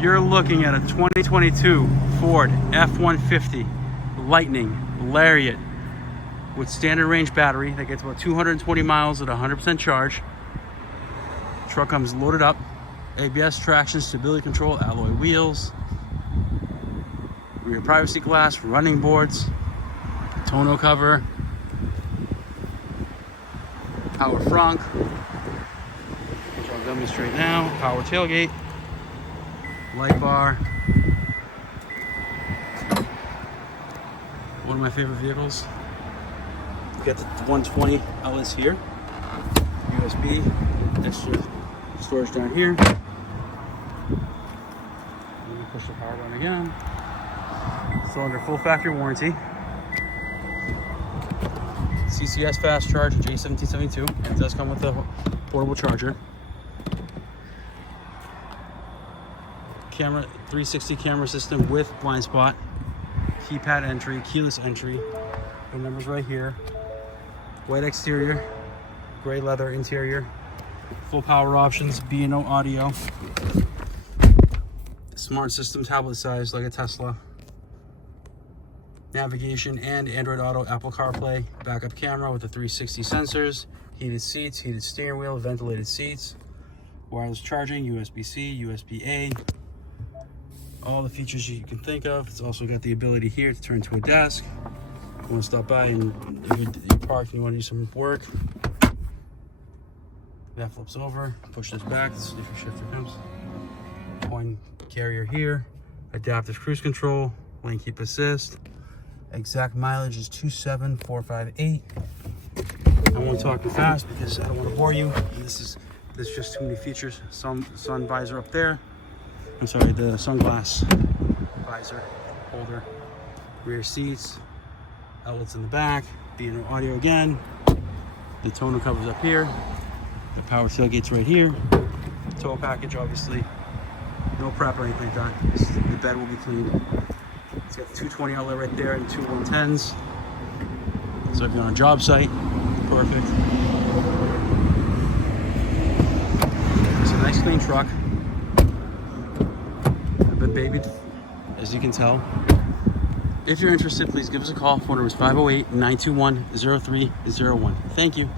You're looking at a 2022 Ford F150 Lightning Lariat with standard range battery that gets about 220 miles at 100% charge. Truck comes loaded up, ABS, traction, stability control, alloy wheels, rear privacy glass, running boards, tonneau cover, power frunk, which I'll demonstrate now, power tailgate, light bar. One of my favorite vehicles. You got the 120 outlets here, USB, extra storage down here. Let me push the power button again. Still under full factory warranty. CCS fast charge J1772, and it does come with a portable charger. Camera 360 camera system with blind spot, keypad entry, keyless entry. The numbers right here. White exterior, gray leather interior, full power options, B&O audio, smart system tablet size like a Tesla, navigation and Android Auto, Apple CarPlay, backup camera with the 360 sensors, heated seats, heated steering wheel, ventilated seats, wireless charging, USB-C, USB-A, all the features you can think of. It's also got the ability here to turn to a desk. You want to stop by and you're parked and you want to do some work. That flips over, push this back, this is if your shifter comes. Coin carrier here, adaptive cruise control, lane keep assist. Exact mileage is 27458. I won't talk too fast because I don't want to bore you. There's just too many features. Sun visor up there. I'm sorry, the sunglass visor holder, rear seats, outlets in the back, B&O audio again, the tonneau covers up here, the power tailgate's right here, tow package obviously, no prep or anything like that. The bed will be cleaned. It's got the 220 outlet right there and two 110s. So if you're on a job site, perfect. It's a nice clean truck. I've been babied, as you can tell. If you're interested, please give us a call. Phone number is 508-921-0301. Thank you.